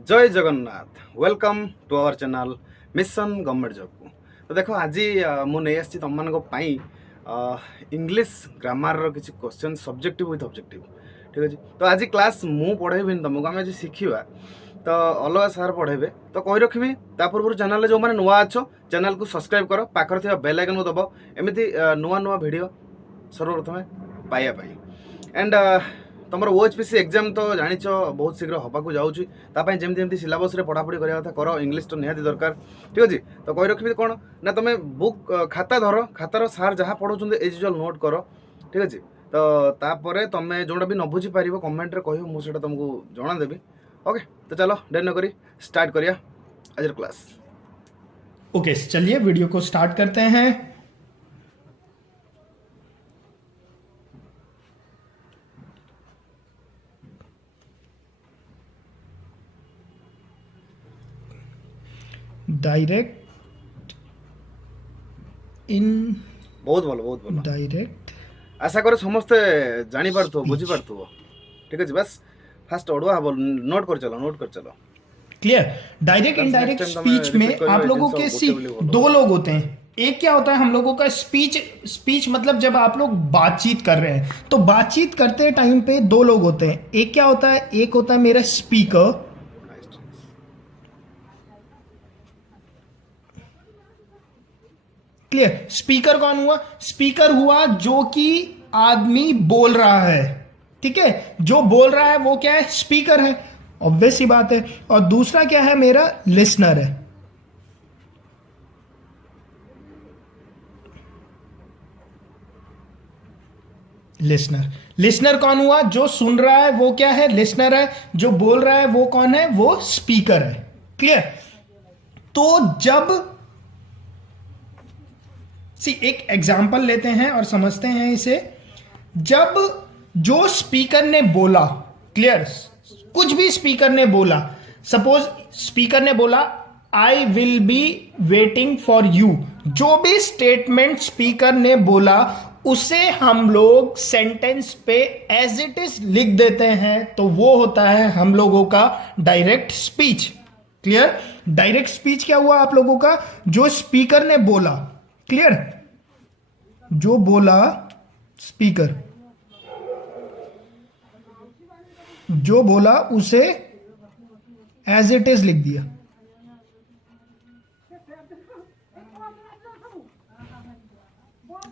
जय Jagannath welcome to our channel mission government job को। तो देखो आज मुझे तुम मानी इंग्लिश ग्रामर किसी क्वेश्चन सब्जेक्टिव विथ ऑब्जेक्टिव। ठीक अच्छे। तो आज क्लास मु पढ़ेबी तुमको आम आज शिखा तो अलग सार पढ़ेबे तो कही रखी पूर्व चैनल जो मैंने नुआ अच्छ चैनल को सब्सक्राइब कर पाखर थी बेल आइकन को दब एमती नुआ नुआ वीडियो सर्वप्रथमे पाइबापी एंड तुम ओएचपीसी एग्जाम तो जान बहुत शीघ्र हवाक जाऊँगी जमी सिलेबस पढ़ापढ़ी करवा कथा कर इंग्लीश तो निहाती दरकार। ठीक अच्छे। तो कही रखी कौन ना तुम बुक खाता धर खातार सार जहाँ पढ़ाऊँ एज यूजुआल नोट कर। ठीक अच्छे। तो तापर तुम जोटा भी न बुझीपार कमेंट कह मुझे तुमको जनादेवी। ओके। तो चलो देर न करी स्टार्ट करिया आज क्लास। ओके चलिए वीडियो को स्टार्ट करते हैं। डायरेक्ट इन बहुत भल बहुत भल डायरेक्ट आशा कर समस्ते जानी पार्थो बुझी पार्थो। ठीक अच्छे। बस फास्ट अड़ुआ हम नोट कर चलो नोट कर चलो। क्लियर। डायरेक्ट इनडायरेक्ट स्पीच में आप लोगों के दो लोग होते हैं। एक क्या होता है हम लोगों का स्पीच मतलब जब आप लोग बातचीत कर रहे हैं तो बातचीत करते टाइम पे दो लोग होते हैं। एक क्या होता है, एक होता है मेरा स्पीकर, क्लियर। स्पीकर कौन हुआ? स्पीकर हुआ जो कि आदमी बोल रहा है। ठीक है, जो बोल रहा है वो क्या है? स्पीकर है, ऑब्वियस सी बात है। और दूसरा क्या है मेरा? लिसनर है। लिसनर कौन हुआ? जो सुन रहा है वो क्या है? लिसनर है। जो बोल रहा है वो कौन है? वो स्पीकर है। क्लियर। तो जब एक एग्जाम्पल लेते हैं और समझते हैं इसे। जब जो स्पीकर ने बोला, क्लियर, कुछ भी स्पीकर ने बोला, सपोज स्पीकर ने बोला आई will be waiting for you, जो भी स्टेटमेंट स्पीकर ने बोला उसे हम लोग सेंटेंस पे एज इट इज लिख देते हैं, तो वो होता है हम लोगों का direct speech. Clear. Direct speech क्या हुआ आप लोगों का? जो स्पीकर ने बोला, क्लियर, जो बोला स्पीकर, जो बोला उसे एज इट इज लिख दिया।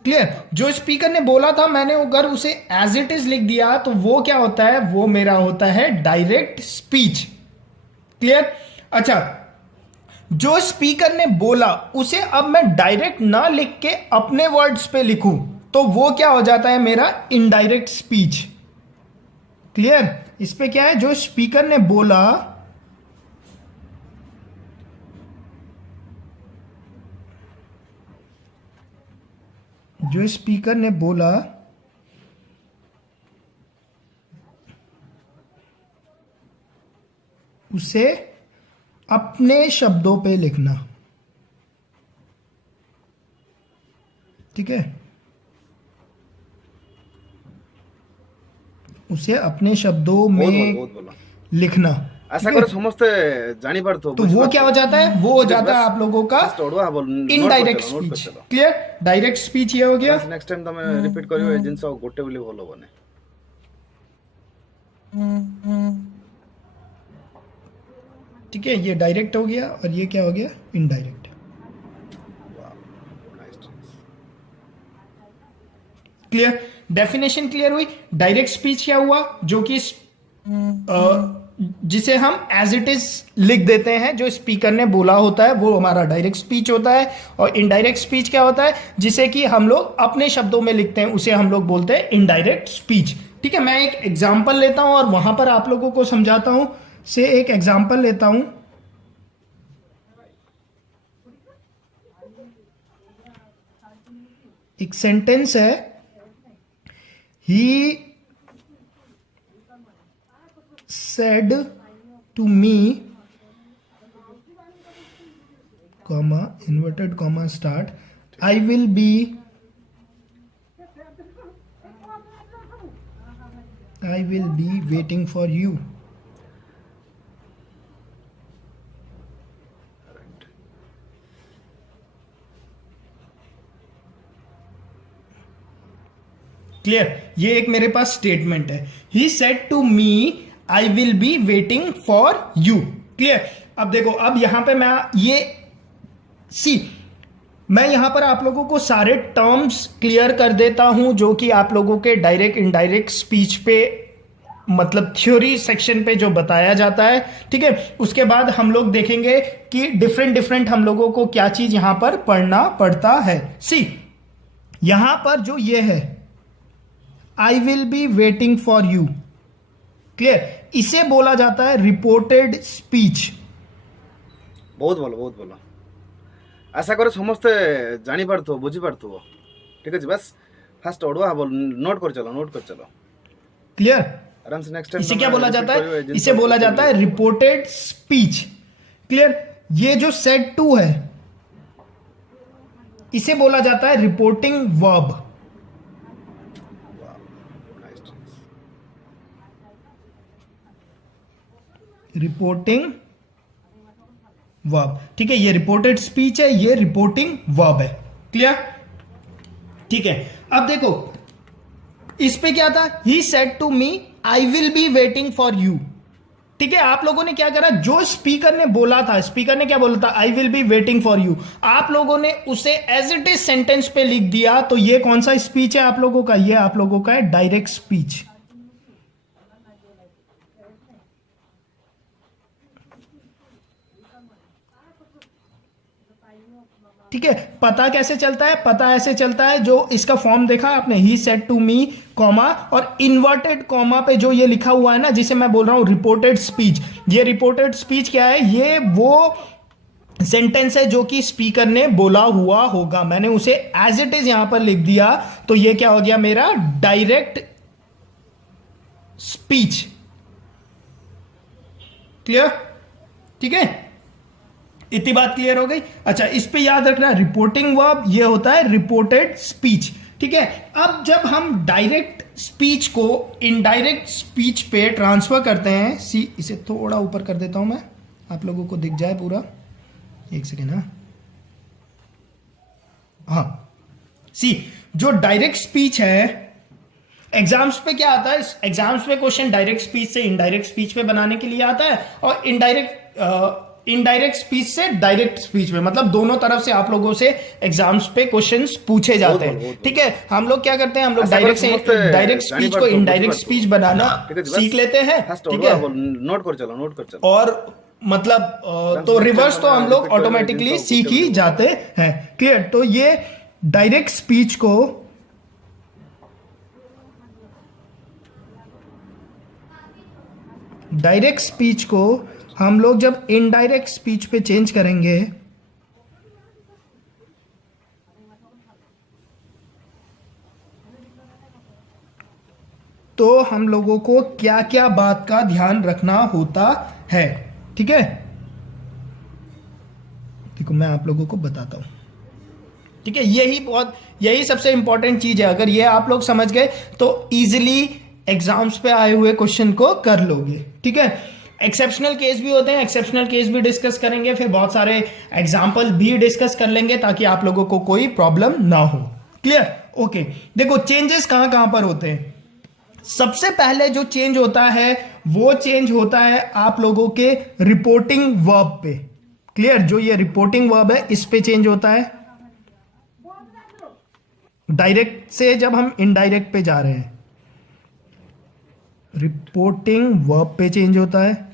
क्लियर। जो स्पीकर ने बोला था मैंने अगर उसे एज इट इज लिख दिया तो वो क्या होता है? वो मेरा होता है डायरेक्ट स्पीच। क्लियर। अच्छा, जो स्पीकर ने बोला उसे अब मैं डायरेक्ट ना लिख के अपने वर्ड्स पे लिखूं तो वो क्या हो जाता है? मेरा इनडायरेक्ट स्पीच। क्लियर। इस पे क्या है? जो स्पीकर ने बोला, जो स्पीकर ने बोला उसे अपने शब्दों पे लिखना। ठीक है, उसे अपने शब्दों में लिखना। आशा कर समस्ते जानी पार्थो। तो वो क्या हो जाता है? वो हो जाता है आप लोगों का indirect speech. Clear. Direct speech ये हो गया। नेक्स्ट टाइम तुम रिपीट करियो ए जिंस गोटे बोली भलो बने। ठीक है, ये डायरेक्ट हो गया और ये क्या हो गया? इनडायरेक्ट। क्लियर। डेफिनेशन क्लियर हुई। डायरेक्ट स्पीच क्या हुआ? जो कि जिसे हम एज इट इज लिख देते हैं, जो स्पीकर ने बोला होता है वो हमारा डायरेक्ट स्पीच होता है। और इनडायरेक्ट स्पीच क्या होता है? जिसे कि हम लोग अपने शब्दों में लिखते हैं, उसे हम लोग बोलते हैं इनडायरेक्ट स्पीच। ठीक है, मैं एक एग्जाम्पल लेता हूं और वहां पर आप लोगों को समझाता हूं। से एक एग्जाम्पल लेता हूं। एक सेंटेंस है, ही said to me, comma, inverted comma start, I will be waiting for you. Clear, ये एक मेरे पास स्टेटमेंट है। He said to me I will be waiting for you. Clear. अब देखो, अब यहां पे मैं ये मैं यहां पर आप लोगों को सारे टर्म्स क्लियर कर देता हूं जो कि आप लोगों के डायरेक्ट इनडायरेक्ट स्पीच पे, मतलब थ्योरी सेक्शन पे जो बताया जाता है। ठीक है, उसके बाद हम लोग देखेंगे कि डिफरेंट हम लोगों को क्या चीज यहां पर पढ़ना पड़ता है। यहां पर जो ये है, आई will be waiting for you, clear, इसे बोला जाता है रिपोर्टेड स्पीच। बहुत बोलो आशा करे समस्ते जानी पारथो बुझी पारथो। ठीक है, बस फास्ट ओडवा बोल नोट कर चलो क्लियर। आराम से। नेक्स्ट टाइम इसे क्या बोला जाता है? इसे बोला जाता है रिपोर्टेड स्पीच। क्लियर। ये जो सेड टू है, इसे बोला जाता है रिपोर्टिंग वर्ब। Reporting verb. ठीक है, ये रिपोर्टेड स्पीच है, ये रिपोर्टिंग वर्ब है। क्लियर। ठीक है, अब देखो इस पे क्या था, he said to me I will be waiting for you. ठीक है, आप लोगों ने क्या करा, जो स्पीकर ने बोला था, स्पीकर ने क्या बोला था, आई will be waiting for you, आप लोगों ने उसे एज इट इज सेंटेंस पे लिख दिया। तो ये कौन सा स्पीच है आप लोगों का? ये आप लोगों का है डायरेक्ट स्पीच। ठीक है, पता कैसे चलता है? पता ऐसे चलता है, जो इसका फॉर्म देखा आपने, he said to me comma और इन्वर्टेड कॉमा पे जो ये लिखा हुआ है ना, जिसे मैं बोल रहा हूं रिपोर्टेड स्पीच। ये रिपोर्टेड स्पीच क्या है? ये वो सेंटेंस है जो कि स्पीकर ने बोला हुआ होगा, मैंने उसे एज इट इज यहां पर लिख दिया, तो ये क्या हो गया मेरा डायरेक्ट स्पीच। क्लियर। ठीक है, इतनी बात क्लियर हो गई। अच्छा, इस पे याद रखना, रिपोर्टिंग वर्ब ये होता है रिपोर्टेड स्पीच। ठीक है, अब जब हम डायरेक्ट स्पीच को इनडायरेक्ट स्पीच पे ट्रांसफर करते हैं, इसे थोड़ा ऊपर कर देता हूं मैं, आप लोगों को दिख जाए पूरा। एक सेकेंड। हाँ, जो डायरेक्ट स्पीच है, एग्जाम्स पे क्या आता है, एग्जाम्स पे क्वेश्चन डायरेक्ट स्पीच से इनडायरेक्ट स्पीच पे बनाने के लिए आता है, और इनडायरेक्ट स्पीच से डायरेक्ट स्पीच में, मतलब दोनों तरफ से आप लोगों से एग्जाम्स पे क्वेश्चंस पूछे जाते हैं। ठीक है, हम लोग क्या करते हैं, हम लोग डायरेक्ट स्पीच को इनडायरेक्ट स्पीच बनाना सीख लेते हैं। ठीक है, नोट कर चलो और मतलब तो रिवर्स तो हम लोग ऑटोमेटिकली सीख ही जाते हैं। क्लियर। तो ये डायरेक्ट स्पीच को हम लोग जब इनडायरेक्ट स्पीच पे चेंज करेंगे, तो हम लोगों को क्या क्या बात का ध्यान रखना होता है। ठीक है, देखो मैं आप लोगों को बताता हूं। ठीक है, यही सबसे इंपॉर्टेंट चीज है। अगर ये आप लोग समझ गए तो इजीली एग्जाम्स पे आए हुए क्वेश्चन को कर लोगे। ठीक है, एक्सेप्शनल केस भी होते हैं, एक्सेप्शनल केस भी डिस्कस करेंगे, फिर बहुत सारे एग्जाम्पल भी डिस्कस कर लेंगे ताकि आप लोगों को कोई प्रॉब्लम ना हो। क्लियर। ओके, देखो चेंजेस कहां कहां पर होते हैं। सबसे पहले जो चेंज होता है वो चेंज होता है आप लोगों के रिपोर्टिंग वर्ब पे। क्लियर, जो ये रिपोर्टिंग वर्ब है इस पे चेंज होता है, डायरेक्ट से जब हम इनडायरेक्ट पे जा रहे हैं, रिपोर्टिंग वर्ब पे चेंज होता है।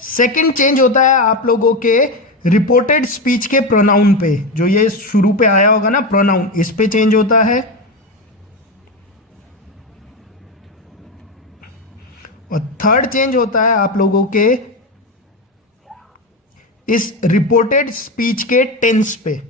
सेकंड चेंज होता है आप लोगों के रिपोर्टेड स्पीच के प्रोनाउन पे, जो ये शुरू पे आया होगा ना प्रोनाउन, इस पे चेंज होता है। और थर्ड चेंज होता है आप लोगों के इस रिपोर्टेड स्पीच के टेंस पे।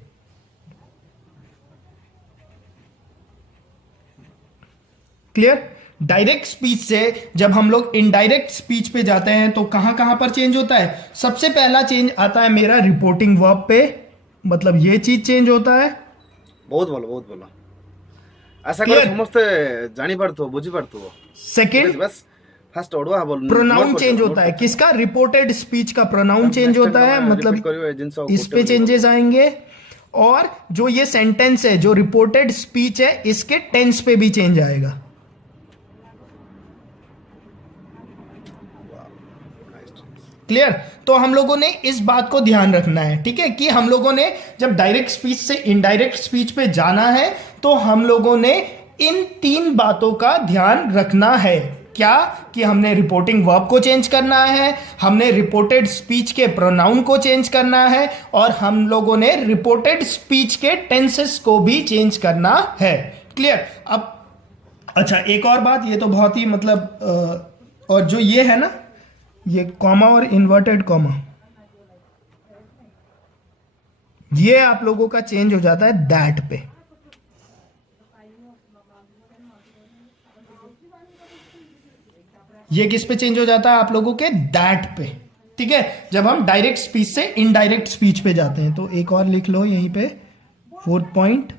क्लियर। डायरेक्ट स्पीच से जब हम लोग इनडायरेक्ट स्पीच पे जाते हैं तो कहां कहां पर चेंज होता है? सबसे पहला चेंज आता है मेरा रिपोर्टिंग वर्ब पे, मतलब ये चीज चेंज होता है। बहुत बोलो आशा करो समस्ते जानी पारथो बुझी पारथो। सेकंड, बस फास्ट ओडवा बोल प्रोनाउन चेंज होता है किसका, रिपोर्टेड स्पीच का प्रोनाउन चेंज होता है, मतलब इस पे चेंजेस आएंगे। और जो ये सेंटेंस है, जो रिपोर्टेड स्पीच है, इसके टेंस पे भी चेंज आएगा। क्लियर? तो हम लोगों ने इस बात को ध्यान रखना है, ठीक है, कि हम लोगों ने जब डायरेक्ट स्पीच से इनडायरेक्ट स्पीच पे जाना है तो हम लोगों ने इन 3 बातों का ध्यान रखना है। क्या? कि हमने रिपोर्टिंग वर्ब को चेंज करना है, हमने रिपोर्टेड स्पीच के प्रोनाउन को चेंज करना है, और हम लोगों ने रिपोर्टेड स्पीच के टेंसेस को भी चेंज करना है। क्लियर? अब अच्छा, एक और बात, ये तो बहुत ही मतलब और जो ये है ना, ये कॉमा और इन्वर्टेड कॉमा, ये आप लोगों का चेंज हो जाता है दैट पे। ये किस पे चेंज हो जाता है? आप लोगों के दैट पे, ठीक है, जब हम डायरेक्ट स्पीच से इनडायरेक्ट स्पीच पे जाते हैं। तो एक और लिख लो यहीं पे, 4th पॉइंट,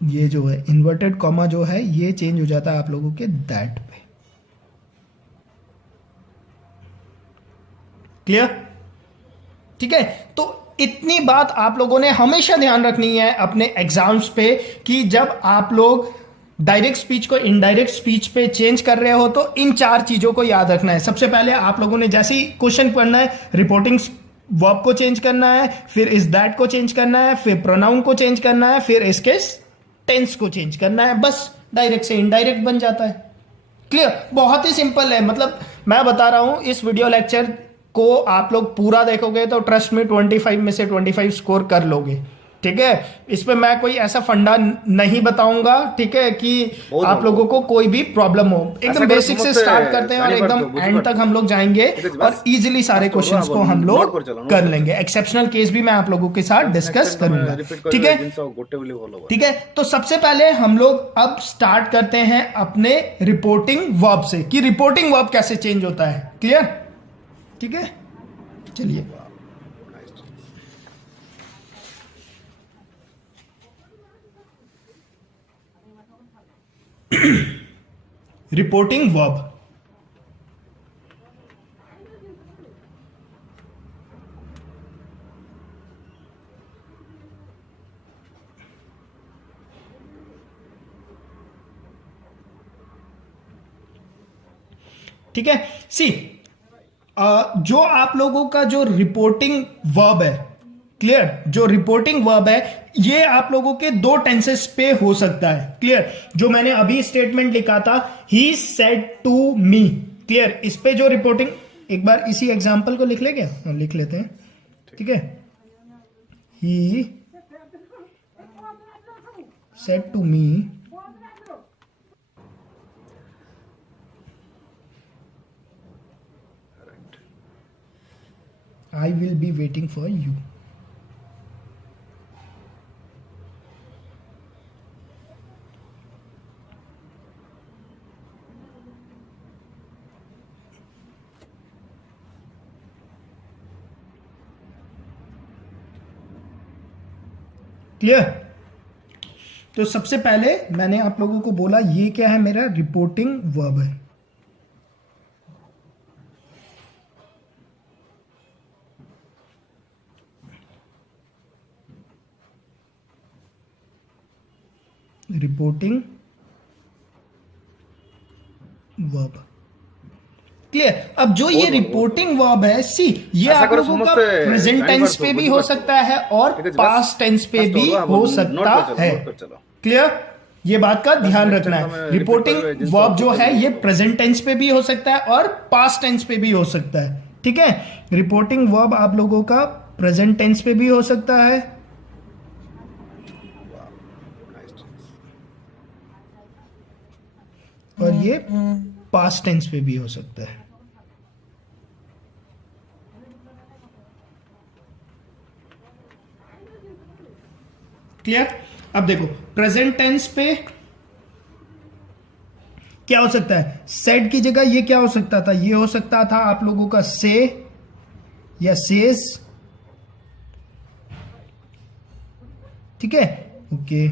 ये जो है इन्वर्टेड कॉमा जो है, ये चेंज हो जाता है आप लोगों के दैट पे। क्लियर? ठीक है, तो इतनी बात आप लोगों ने हमेशा ध्यान रखनी है अपने एग्जाम्स पे, कि जब आप लोग डायरेक्ट स्पीच को इनडायरेक्ट स्पीच पे चेंज कर रहे हो तो इन 4 चीजों को याद रखना है। सबसे पहले आप लोगों ने जैसे ही क्वेश्चन पढ़ना है, रिपोर्टिंग वर्ब को चेंज करना है, फिर इस दैट को चेंज करना है, फिर प्रोनाउन को चेंज करना है, फिर इसके टेंस को चेंज करना है। बस डायरेक्ट से इनडायरेक्ट बन जाता है। क्लियर? बहुत ही सिंपल है। मतलब मैं बता रहा हूं, इस वीडियो लेक्चर को आप लोग पूरा देखोगे तो ट्रस्ट में 25 में से 25 स्कोर कर लोगे। ठीक है, इस पे मैं कोई ऐसा फंडा नहीं बताऊंगा, ठीक है, कि आप लोगों को कोई भी प्रॉब्लम हो। एकदम बेसिक से स्टार्ट करते हैं और एकदम एंड तक हम लोग जाएंगे और इजीली सारे क्वेश्चंस को हम लोग कर लेंगे। एक्सेप्शनल केस भी मैं आप लोगों के साथ डिस्कस करूंगा। ठीक है, ठीक है। तो सबसे पहले हम लोग अब स्टार्ट करते हैं अपने रिपोर्टिंग वर्ब से, कि रिपोर्टिंग वर्ब कैसे चेंज होता है। क्लियर? ठीक है, चलिए। रिपोर्टिंग वर्ब, ठीक है। सी जो आप लोगों का जो रिपोर्टिंग वर्ब है, क्लियर, जो रिपोर्टिंग वर्ब है, ये आप लोगों के 2 टेंसेस पे हो सकता है। क्लियर? जो मैंने अभी स्टेटमेंट लिखा था, he said to me, clear, इस पे जो रिपोर्टिंग, एक बार इसी एग्जांपल को लिख ले क्या? लिख लेते हैं, ठीक है। He said to me, I will be waiting for you. Clear? तो सबसे पहले मैंने आप लोगों को बोला, ये क्या है? मेरा रिपोर्टिंग वर्ब है। Reporting verb, clear? अब जो ये रिपोर्टिंग वर्ब है, सी, ये आप लोगों का प्रेजेंट टेंस पे भी हो सकता है और पास्ट टेंस पे भी हो सकता है। क्लियर? ये बात का ध्यान रखना है। रिपोर्टिंग वर्ब जो है ये प्रेजेंट टेंस पे भी हो सकता है और पास्ट टेंस पे भी हो सकता है। ठीक है, रिपोर्टिंग वर्ब आप लोगों का प्रेजेंट टेंस पे भी हो सकता है और ये पास्ट टेंस पे भी हो सकता है। क्लियर? अब देखो, प्रेजेंट टेंस पे क्या हो सकता है? सेड की जगह ये क्या हो सकता था? ये हो सकता था आप लोगों का से या सेज। ठीक है, ओके।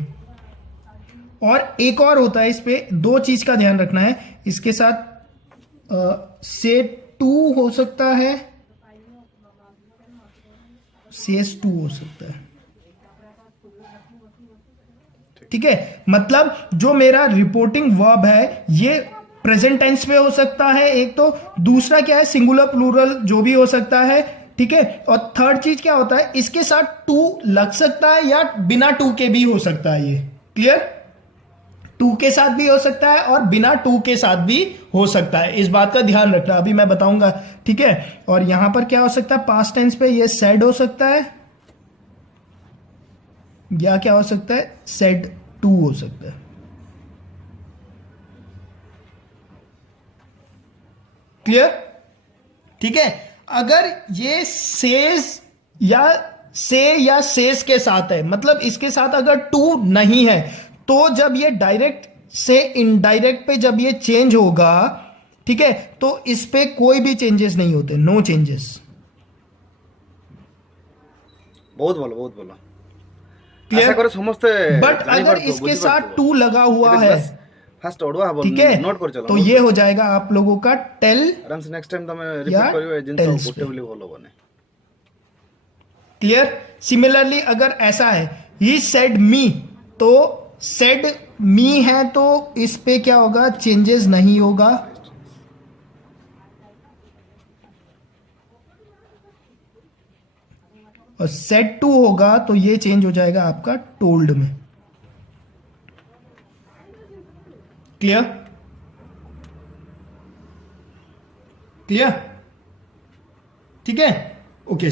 और एक और होता है, इस पे दो चीज का ध्यान रखना है, इसके साथ से टू हो सकता है, CS2 हो सकता है। ठीक है, मतलब जो मेरा रिपोर्टिंग वर्ब है ये प्रेजेंट टेंस पे हो सकता है एक, तो दूसरा क्या है सिंगुलर प्लूरल जो भी हो सकता है। ठीक है, और थर्ड चीज क्या होता है, इसके साथ टू लग सकता है या बिना टू के भी हो सकता है। ये क्लियर, टू के साथ भी हो सकता है और बिना टू के साथ भी हो सकता है, इस बात का ध्यान रखना, अभी मैं बताऊंगा। ठीक है, और यहां पर क्या हो सकता है, पास्ट टेंस पे ये सेड हो सकता है या क्या हो सकता है, सेड टू हो सकता है। क्लियर, ठीक है। अगर ये सेज या सेज के साथ है, मतलब इसके साथ अगर टू नहीं है, तो जब ये डायरेक्ट से इनडायरेक्ट पे जब ये चेंज होगा, ठीक है, तो इस पे कोई भी चेंजेस नहीं होते, नो चेंजेस। बहुत भलो बहुत भलो। क्लियर, आशा करे समस्ते बट अगर इसके साथ टू लगा हुआ है, फास्ट ओडवा ठीक है, नोट कर चलो, तो ये हो जाएगा आप लोगों का टेल आराम से नेक्स्ट टाइम तमे या रिपीट करियो, ए जिंस टेल्स गोटे पे। बोली भलो बने। क्लियर, सिमिलरली अगर ऐसा है ही सेड मी, तो सेड मी है तो इस पे क्या होगा, चेंजेस नहीं होगा। और सेड टू होगा तो ये चेंज हो जाएगा आपका टोल्ड में। क्लियर, क्लियर, ठीक है, ओके।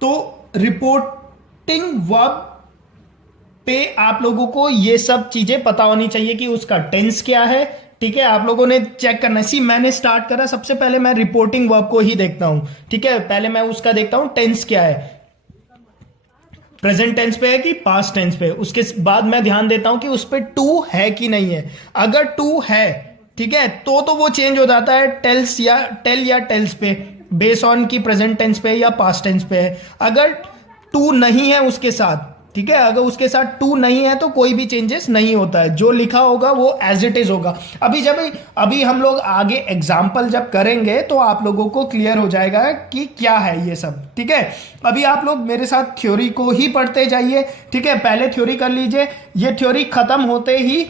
तो रिपोर्टिंग वर्ब पे आप लोगों को ये सब चीजें पता होनी चाहिए कि उसका टेंस क्या है। ठीक है, आप लोगों ने चेक करना है। सी मैंने स्टार्ट करा, सबसे पहले मैं रिपोर्टिंग वर्ब को ही देखता हूं। ठीक है, पहले मैं उसका देखता हूं टेंस क्या है, प्रेजेंट टेंस पे है कि पास्ट टेंस पे। उसके बाद मैं ध्यान देता हूं कि उस पे टू है कि नहीं है। अगर टू है, ठीक है, तो वो चेंज हो जाता है टेल्स या टेल्स पे, बेस ऑन की प्रेजेंट टेंस पे या पास्ट टेंस पे है। अगर टू नहीं है उसके साथ, ठीक है, अगर उसके साथ टू नहीं है तो कोई भी चेंजेस नहीं होता है, जो लिखा होगा वो एज इट इज होगा। अभी हम लोग आगे एग्जाम्पल जब करेंगे तो आप लोगों को क्लियर हो जाएगा कि क्या है ये सब। ठीक है, अभी आप लोग मेरे साथ थ्योरी को ही पढ़ते जाइए। ठीक है, पहले थ्योरी कर लीजिए, ये थ्योरी खत्म होते ही,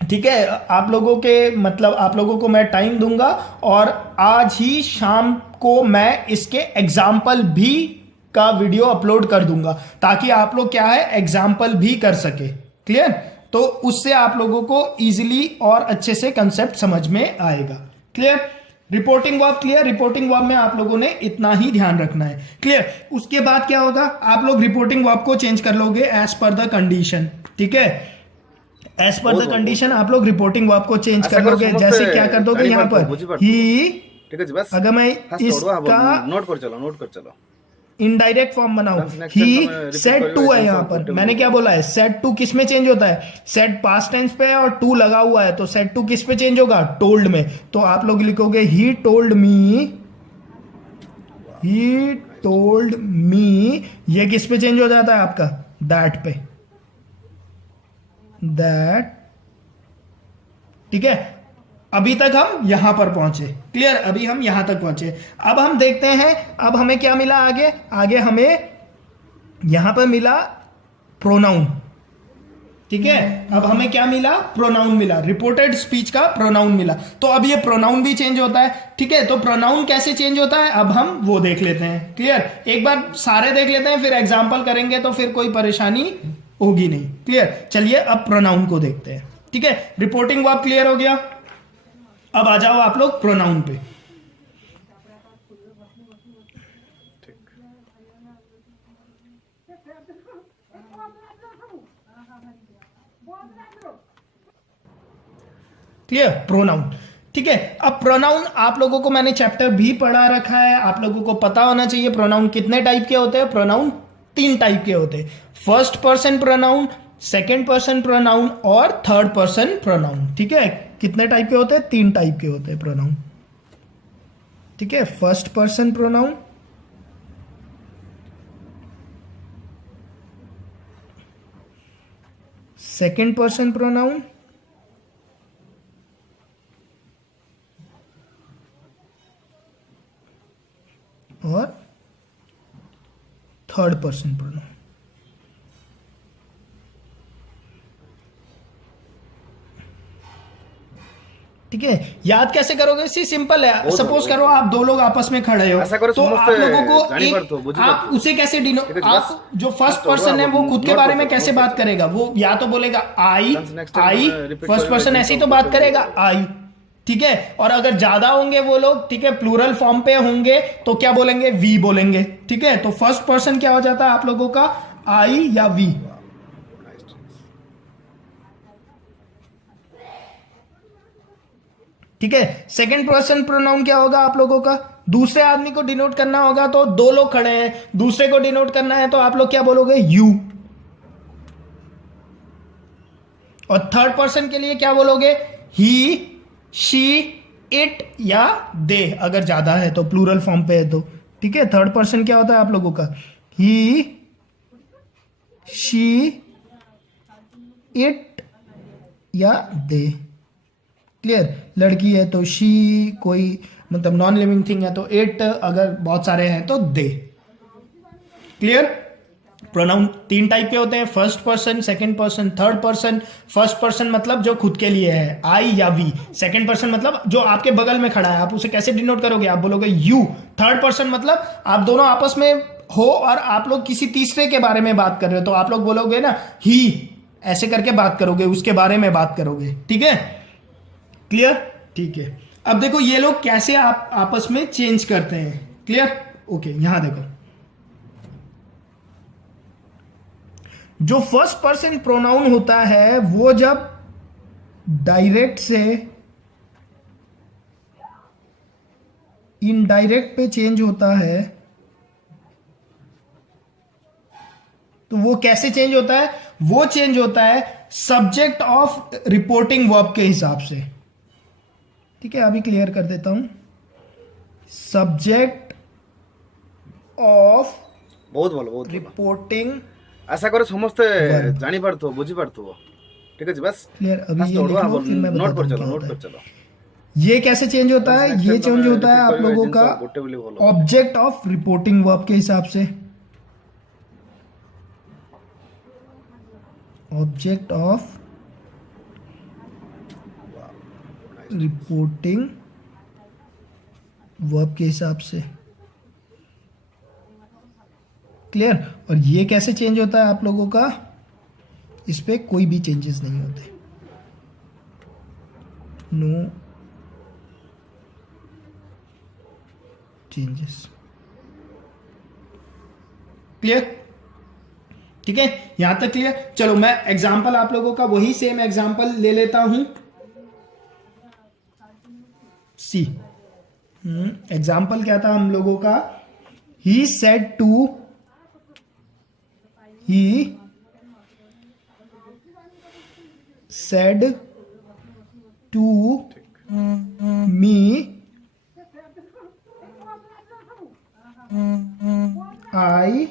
ठीक है, आप लोगों को मैं टाइम दूंगा और आज ही शाम को मैं इसके एग्जाम्पल भी का वीडियो अपलोड कर दूंगा, ताकि आप लोग क्या है एग्जाम्पल भी कर सके। क्लियर, तो उससे आप लोगों को इजीली और अच्छे से कंसेप्ट समझ में आएगा। Clear, reporting verb clear, reporting verb में आप लोगों ने इतना ही ध्यान रखना है। क्लियर, उसके बाद क्या होगा, आप लोग रिपोर्टिंग वर्ब को चेंज कर लोगे एज पर द कंडीशन। ठीक है, एज पर द कंडीशन आप लोग रिपोर्टिंग वर्ब को चेंज कर लोगे। जैसे क्या कर दोगे यहाँ पर ही, ठीक है जी, बस अगर मैं इसका नोट कर चलो इनडायरेक्ट फॉर्म बनाऊं, ही सेड टू है यहाँ पर, मैंने क्या बोला है, सेड टू किस में चेंज होता है, सेड पास्ट टेंस पे है और टू लगा हुआ है, तो सेड टू किस पे चेंज होगा, टोल्ड में। तो आप लोग लिखोगे ही टोल्ड मी, ये किस पे चेंज हो जाता है आपका, दैट पे, दैट। ठीक है, अभी तक हम यहां पर पहुंचे। क्लियर, अभी हम यहां तक पहुंचे। अब हम देखते हैं, अब हमें क्या मिला आगे हमें यहां पर मिला प्रोनाउन। ठीक है, अब हमें क्या मिला, प्रोनाउन मिला, रिपोर्टेड स्पीच का प्रोनाउन मिला। तो अब ये प्रोनाउन भी चेंज होता है। ठीक है, तो प्रोनाउन कैसे चेंज होता है अब हम वो देख लेते हैं। क्लियर, एक बार सारे देख लेते हैं, फिर एग्जाम्पल करेंगे तो फिर कोई परेशानी होगी नहीं। क्लियर, चलिए अब प्रोनाउन को देखते हैं। ठीक है, रिपोर्टिंग वर्ब क्लियर हो गया, अब आ जाओ आप लोग प्रोनाउन पे। Clear, pronoun. ठीक है, अब प्रोनाउन आप लोगों को मैंने चैप्टर भी पढ़ा रखा है, आप लोगों को पता होना चाहिए प्रोनाउन कितने टाइप के होते हैं। प्रोनाउन 3 टाइप के होते हैं, first person pronoun, second person pronoun और थर्ड पर्सन प्रोनाउन। ठीक है, कितने टाइप के होते हैं, 3 टाइप के होते हैं प्रोनाउन। ठीक है, first person pronoun, second person pronoun और थर्ड पर्सन प्रोनाउन। ठीक है, याद कैसे करोगे? इसी सिंपल है। सपोज करो आप दो लोग आपस में खड़े हो, तो आप लोगों को आप उसे कैसे आप जो फर्स्ट पर्सन है वो खुद के बारे में कैसे बात करेगा? वो या तो बोलेगा आई फर्स्ट पर्सन, ऐसे ही तो बात करेगा आई। ठीक है, और अगर ज्यादा होंगे वो लोग, ठीक है, प्लूरल फॉर्म पे होंगे तो क्या बोलेंगे? वी बोलेंगे। ठीक है, तो फर्स्ट पर्सन क्या हो जाता है आप लोगों का? आई या वी। ठीक है, सेकंड पर्सन प्रोनाउन क्या होगा आप लोगों का? दूसरे आदमी को डिनोट करना होगा, तो दो लोग खड़े हैं, दूसरे को डिनोट करना है तो आप लोग क्या बोलोगे? यू। और थर्ड पर्सन के लिए क्या बोलोगे? ही, शी, इट या दे, अगर ज्यादा है तो, प्लूरल फॉर्म पे है तो। ठीक है, थर्ड पर्सन क्या होता है आप लोगों का? ही, शी, इट या दे। क्लियर? लड़की है तो शी, कोई मतलब नॉन लिविंग थिंग है तो इट, अगर बहुत सारे हैं तो दे। क्लियर? प्रोनाउन तीन टाइप के होते हैं, first person, second person, third person. First person मतलब जो खुद के लिए है, आई या वी। सेकंड पर्सन मतलब जो आपके बगल में खड़ा है, आप उसे कैसे डिनोट करोगे? आप बोलोगे यू। थर्ड पर्सन मतलब आप दोनों आपस में हो और आप लोग किसी तीसरे के बारे में बात कर रहे हो, तो आप लोग बोलोगे ना ही, ऐसे करके बात करोगे, उसके बारे में बात करोगे। ठीक है, क्लियर? ठीक है, अब देखो ये लोग कैसे आप आपस में चेंज करते हैं। क्लियर? ओके, यहां देखो, जो फर्स्ट पर्सन प्रोनाउन होता है वो जब डायरेक्ट से इनडायरेक्ट पे चेंज होता है तो वो कैसे चेंज होता है? वो चेंज होता है सब्जेक्ट ऑफ रिपोर्टिंग वर्ब के हिसाब से। ठीक है, अभी क्लियर कर देता हूं। सब्जेक्ट ऑफ बहुत रिपोर्टिंग, आशा करे समस्ते जानी पारथो, बुझी पारथो। ठीक है जी, बस क्लियर? अभी ये लिख लो, फिर मैं नोट कर बताता चलो, हूं नोट क्या कर होता चलो। है। ये कैसे चेंज होता है? ये चेंज होता है आप लोगों का ऑब्जेक्ट ऑफ रिपोर्टिंग वर्ब के हिसाब से। ऑब्जेक्ट ऑफ रिपोर्टिंग वर्ब के हिसाब से। क्लियर? और ये कैसे चेंज होता है आप लोगों का? इस पे कोई भी चेंजेस नहीं होते, नो चेंजेस। क्लियर? ठीक है, यहां तक क्लियर? चलो मैं एग्जांपल आप लोगों का वही सेम एग्जांपल ले लेता हूं। सी एग्जाम्पल क्या था हम लोगों का? He said to me I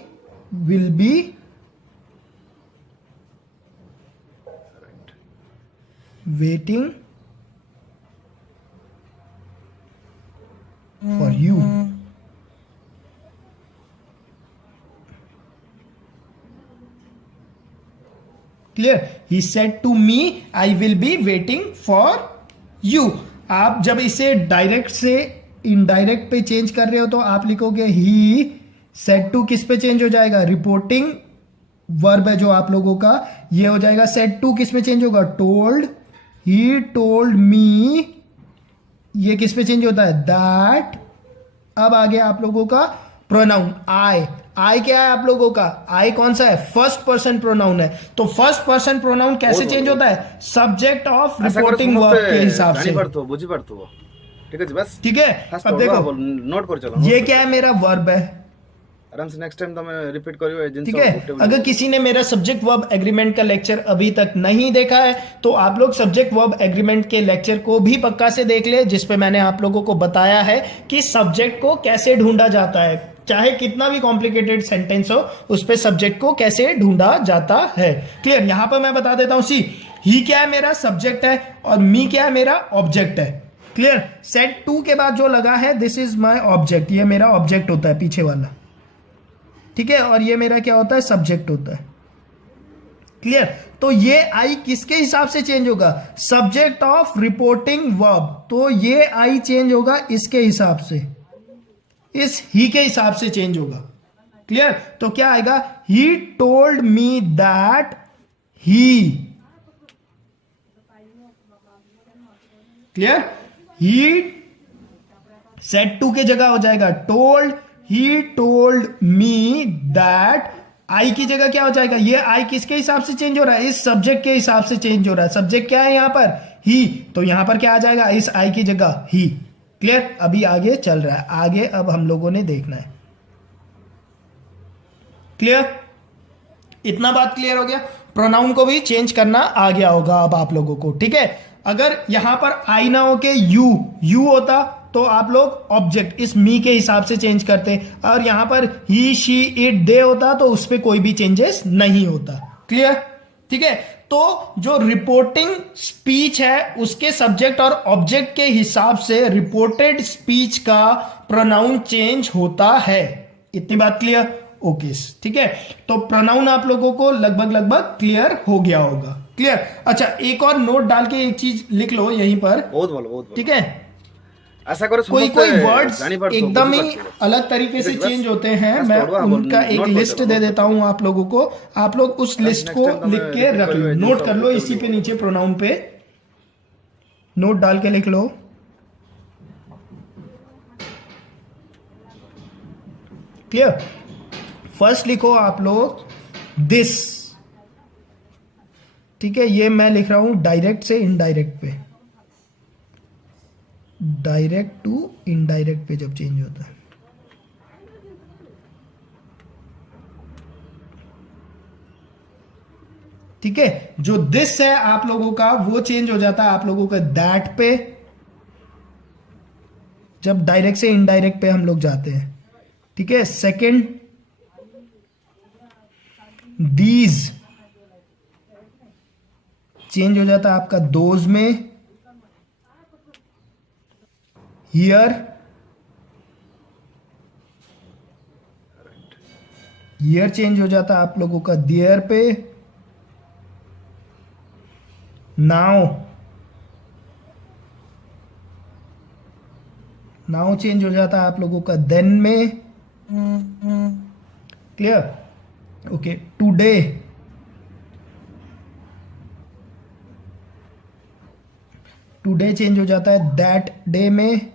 will be waiting for you. Clear? He said to me, I will be waiting for you. आप जब इसे डायरेक्ट से इनडायरेक्ट पे चेंज कर रहे हो तो आप लिखोगे he said to, किस पे चेंज हो जाएगा? रिपोर्टिंग वर्ब है जो आप लोगों का, ये हो जाएगा said to, किस में चेंज होगा? told. He told me, ये किस पे चेंज होता है? दैट। अब आ गया आप लोगों का प्रोनाउन आई। आई क्या है आप लोगों का? आई कौन सा है? फर्स्ट पर्सन प्रोनाउन है। तो फर्स्ट पर्सन प्रोनाउन कैसे चेंज होता है? सब्जेक्ट ऑफ रिपोर्टिंग वर्ब के हिसाब से। बुझी पारथो। ठीक है जी, बस। ठीक है, अब देखो नोट कर चलो। ये क्या है? मेरा वर्ब है। आराम से नेक्स्ट टाइम तुम्हें रिपीट करियो। ठीक है, अगर किसी ने मेरा सब्जेक्ट वर्ब एग्रीमेंट का लेक्चर अभी तक नहीं देखा है तो आप लोग सब्जेक्ट वर्ब एग्रीमेंट के लेक्चर को भी पक्का से देख ले, जिसपे मैंने आप लोगों को बताया है कि सब्जेक्ट को कैसे ढूंढा जाता है। चाहे कितना भी कॉम्प्लिकेटेड सेंटेंस हो, उस पे सब्जेक्ट को कैसे ढूंढा जाता है। क्लियर? यहां पर मैं बता देता हूं, सी ही क्या है, मेरा सब्जेक्ट है, और मी क्या है, मेरा ऑब्जेक्ट है। क्लियर? सेट टू के बाद जो लगा है, दिस इज माई ऑब्जेक्ट, ये मेरा ऑब्जेक्ट होता है पीछे वाला, ठीक है, और ये मेरा क्या होता है, सब्जेक्ट होता है। क्लियर? तो ये आई किसके हिसाब से चेंज होगा, सब्जेक्ट ऑफ रिपोर्टिंग वर्ब, तो ये आई चेंज होगा इसके हिसाब से, इस ही के हिसाब से चेंज होगा। क्लियर? तो क्या आएगा, he told me that he. Clear? He said to के जगह हो जाएगा told, he told me that, I की जगह क्या हो जाएगा, ये आई किसके हिसाब से चेंज हो रहा है, इस सब्जेक्ट के हिसाब से चेंज हो रहा है। सब्जेक्ट क्या है यहां पर, ही, तो यहां पर क्या आ जाएगा, इस आई की जगह ही। क्लियर? अभी आगे चल रहा है, आगे अब हम लोगों ने देखना है। क्लियर? इतना बात क्लियर हो गया। प्रोनाउन को भी चेंज करना आ गया होगा अब आप लोगों को, ठीक है। अगर यहां पर आई ना हो के यू होता तो आप लोग ऑब्जेक्ट इस मी के हिसाब से चेंज करते, और यहां पर ही शी इट दे होता तो उस पर कोई भी चेंजेस नहीं होता। क्लियर? ठीक है। तो जो रिपोर्टिंग स्पीच है उसके सब्जेक्ट और ऑब्जेक्ट के हिसाब से रिपोर्टेड स्पीच का प्रोनाउन चेंज होता है। इतनी बात क्लियर? ओके, ठीक है। तो प्रोनाउन आप लोगों को लगभग क्लियर हो गया होगा। क्लियर? अच्छा, एक और नोट डाल के एक चीज लिख लो यहीं पर, बहुत बोलो। ठीक है। ऐसा करो, कोई वर्ड्स एकदम ही अलग तरीके से चेंज होते हैं, मैं उनका एक लिस्ट दे देता हूं आप लोगों को, आप लोग उस लिस्ट को लिख के रख लो, नोट कर लो, इसी पे नीचे प्रोनाउन पे नोट डाल के लिख लो। क्लियर? फर्स्ट लिखो आप लोग दिस, ठीक है। ये मैं लिख रहा हूं डायरेक्ट से इनडायरेक्ट पे, डायरेक्ट टू इनडायरेक्ट पे जब चेंज होता है। ठीक है, जो दिस है आप लोगों का वो चेंज हो जाता है आप लोगों का दैट पे, जब डायरेक्ट से इनडायरेक्ट पे हम लोग जाते हैं। ठीक है, सेकंड दीज चेंज हो जाता है आपका दोज में। हियर चेंज हो जाता है आप लोगों का देयर पे। नाउ चेंज हो जाता है आप लोगों का देन में। क्लियर? ओके, टुडे चेंज हो जाता है दैट डे में।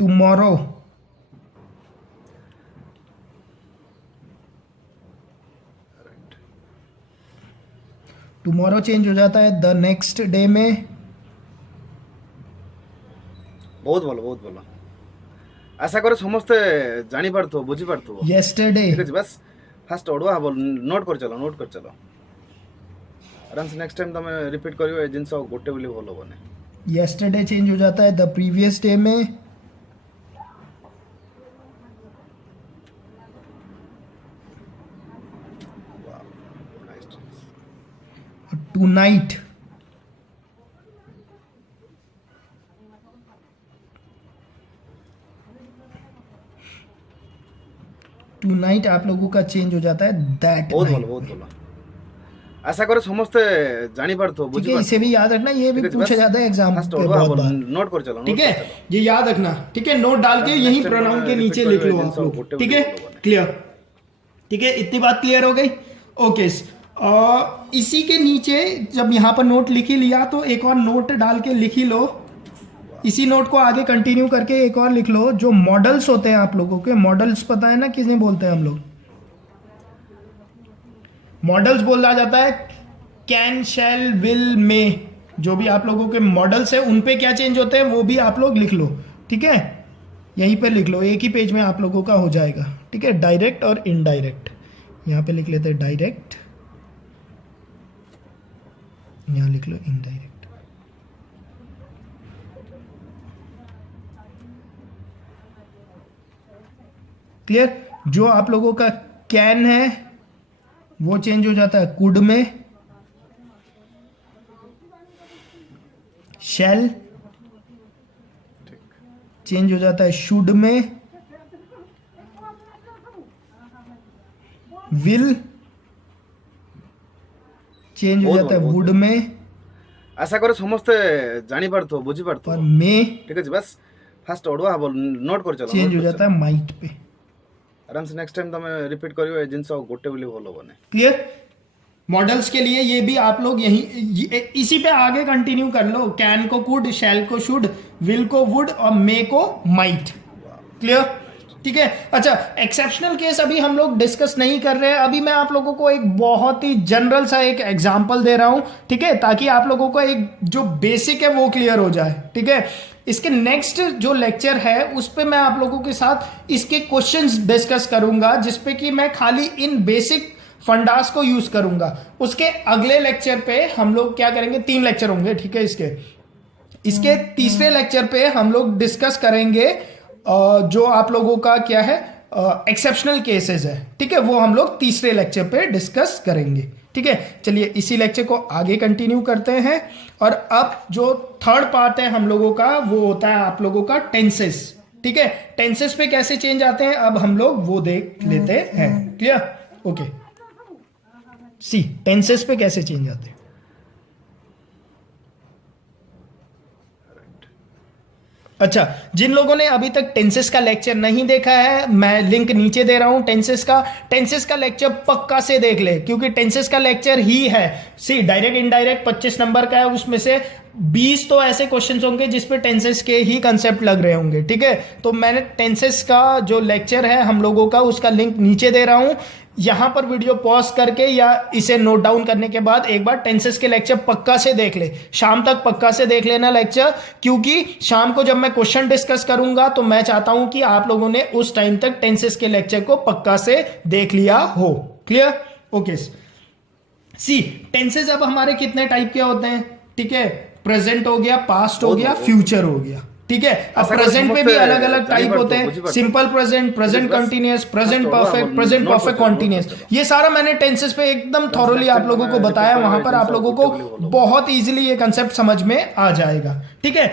टुमारो चेंज हो जाता है द नेक्स्ट डे में। बहुत बोलो। आशा करो समस्ते जानी पारथो बुझी पारथो। येस्टरडे, ठीक है, बस फास्ट ओडवा बोल, नोट कर चलो आराम से। नेक्स्ट टाइम तुम रिपीट करियो ए जिंस गोटे बोली भलो बने। येस्टरडे चेंज हो जाता है द प्रीवियस डे में। टुनाइट आप लोगों का चेंज हो जाता है दैट। बहुत बोलो। आशा करो समस्ते जानी पारथो बुझी पारथो। इसे भी याद रखना, ये भी पूछा जाता है एग्जाम पे बहुत बार। नोट कर चलो, ठीक है, ये याद रखना। ठीक है, नोट डाल के यही प्रोनाउन के नीचे लिख लो आप लोग। ठीक है, क्लियर? ठीक है, इतनी बात क्लियर हो गई। ओके, इसी के नीचे जब यहाँ पर नोट लिख ही लिया तो एक और नोट डाल के लिख ही लो। इसी नोट को आगे कंटिन्यू करके एक और लिख लो। जो मॉडल्स होते हैं आप लोगों के, मॉडल्स पता है ना किसने बोलते हैं हम लोग? मॉडल्स बोला जाता है कैन, शैल, विल, मे। जो भी आप लोगों के मॉडल्स है उन पे क्या चेंज होते हैं वो भी आप लोग लिख लो। ठीक है, यहीं पे लिख लो, एक ही पेज में आप लोगों का हो जाएगा। ठीक है, डायरेक्ट और इनडायरेक्ट यहां पे लिख लेते हैं डायरेक्ट, यहां लिख लो इनडायरेक्ट। क्लियर। जो आप लोगों का कैन है वो चेंज हो जाता है कुड में, शैल चेंज हो जाता है शुड में, विल चेंज हो जाता है वुड में, आशा करे समस्ते जानी पारथो बुझी पारथो और मे ठीक अछि बस फास्ट ओडवा हबो नोट कर चलो चेंज हो जाता है माइट पे। आराम से नेक्स्ट टाइम तमे रिपीट करियो ए जिंस गोटे बोली भलो बने। क्लियर। मॉडल्स के लिए ये भी आप लोग इसी पे आगे कंटिन्यू कर लो। कैन को कुड, शैल को शुड, विल को वुड और मे को माइट। क्लियर, ठीक है। अच्छा, एक्सेप्शनल केस अभी हम लोग डिस्कस नहीं कर रहे हैं। अभी मैं आप लोगों को एक बहुत ही जनरल सा एक एग्जांपल दे रहा हूं, ठीक है, ताकि आप लोगों को एक जो बेसिक है वो क्लियर हो जाए, ठीक है। इसके नेक्स्ट जो लेक्चर है उस पे मैं आप लोगों के साथ इसके क्वेश्चंस डिस्कस करूंगा, जिसपे कि मैं खाली इन बेसिक फंडास को यूज करूंगा। उसके अगले लेक्चर पे हम लोग क्या करेंगे, 3 लेक्चर होंगे, ठीक है। इसके तीसरे लेक्चर पे हम लोग डिस्कस करेंगे जो आप लोगों का क्या है एक्सेप्शनल केसेस है, ठीक है, वो हम लोग तीसरे लेक्चर पे डिस्कस करेंगे, ठीक है। चलिए इसी लेक्चर को आगे कंटिन्यू करते हैं। और अब जो थर्ड पार्ट है हम लोगों का वो होता है आप लोगों का टेंसेस, ठीक है। टेंसेस पे कैसे चेंज आते हैं अब हम लोग वो देख लेते हैं। Clear, okay. सी टेंसेस पे कैसे चेंज आते हैं। अच्छा, जिन लोगों ने अभी तक टेंसेस का लेक्चर नहीं देखा है, मैं लिंक नीचे दे रहा हूं टेंसेस का लेक्चर पक्का से देख ले, क्योंकि टेंसेस का लेक्चर ही है। सी डायरेक्ट इनडायरेक्ट 25 नंबर का है, उसमें से 20 तो ऐसे क्वेश्चंस होंगे जिसपे टेंसेस के ही कंसेप्ट लग रहे होंगे, ठीक है। तो मैंने टेंसेस का जो लेक्चर है हम लोगों का उसका लिंक नीचे दे रहा हूं। यहां पर वीडियो पॉज करके या इसे नोट डाउन करने के बाद एक बार टेंसेस के लेक्चर पक्का से देख ले। शाम तक पक्का से देख लेना लेक्चर, क्योंकि शाम को जब मैं क्वेश्चन डिस्कस करूंगा तो मैं चाहता हूं कि आप लोगों ने उस टाइम तक टेंसेस के लेक्चर को पक्का से देख लिया हो। Clear, okay. सी टेंसेस अब हमारे कितने टाइप के होते हैं, ठीक है। प्रेजेंट हो गया, पास्ट हो गया, फ्यूचर हो गया, ठीक है। अब प्रेजेंट पे भी अलग अलग टाइप होते हैं, simple present, present continuous, present perfect, present perfect continuous. ये सारा मैंने टेंसेस पे एकदम थॉरोली आप लोगों को बताया, वहां पर आप लोगों को बहुत इजीली ये कंसेप्ट समझ में आ जाएगा, ठीक है।